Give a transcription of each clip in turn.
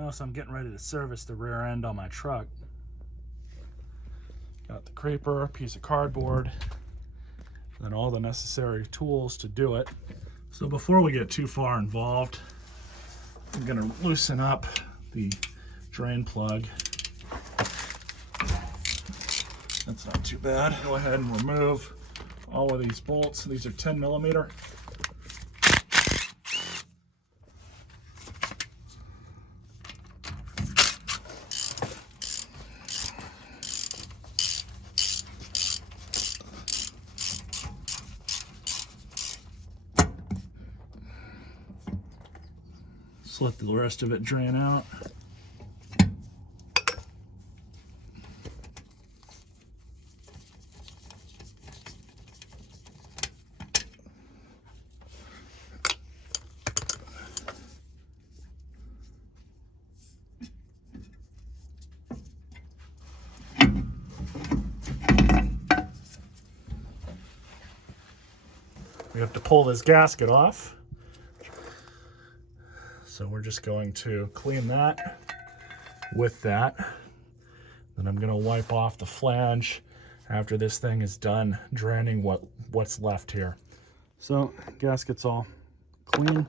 Oh, so I'm getting ready to service the rear end on my truck. Got the creeper, a piece of cardboard, and all the necessary tools to do it. So before we get too far involved, I'm gonna loosen up the drain plug. That's not too bad. Go ahead and remove all of these bolts. These are 10 millimeter. Just let the rest of it drain out. We have to pull this gasket off. So we're just going to clean that with that. Then I'm going to wipe off the flange after this thing is done draining what's left here. So gasket's all clean.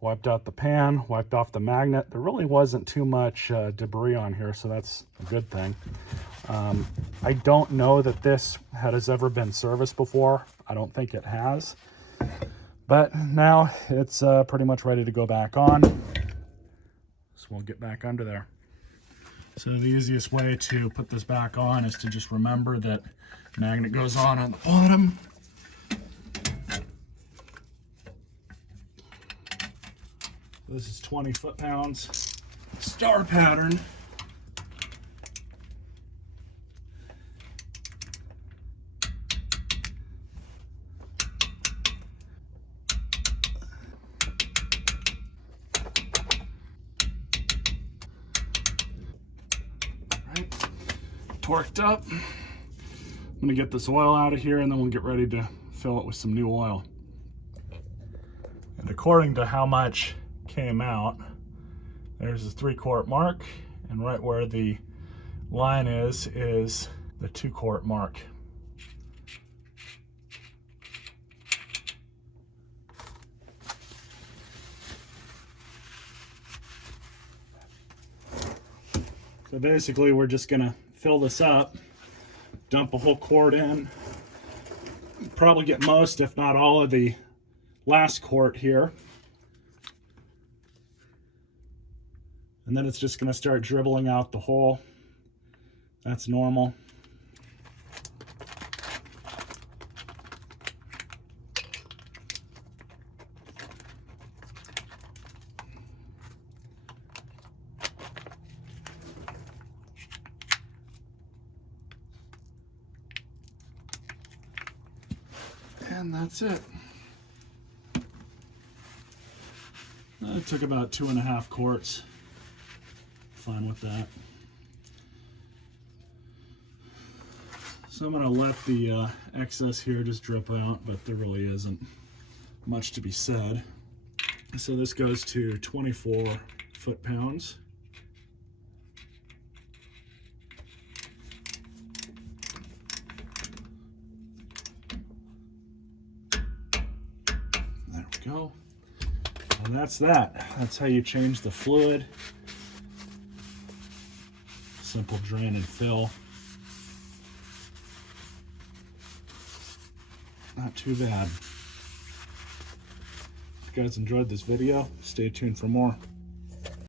Wiped out the pan, wiped off the magnet. There really wasn't too much debris on here, so that's a good thing. I don't know that this has ever been serviced before. I don't think it has. But now it's pretty much ready to go back on. So we'll get back under there. So the easiest way to put this back on is to just remember that magnet goes on the bottom. This is 20 foot-pounds, star pattern. Right, torqued up. I'm gonna get this oil out of here and then we'll get ready to fill it with some new oil. And according to how much came out, there's a 3-quart mark, and right where the line is the 2-quart mark. So basically we're just gonna fill this up, dump a whole quart in, probably get most if not all of the last quart here. And then it's just going to start dribbling out the hole. That's normal. And that's it. It took about 2.5 quarts. Fine with that. So I'm going to let the excess here just drip out, but there really isn't much to be said. So this goes to 24 foot-pounds. There we go. And that's that. That's how you change the fluid. Simple drain and fill. Not too bad. If you guys enjoyed this video, stay tuned for more.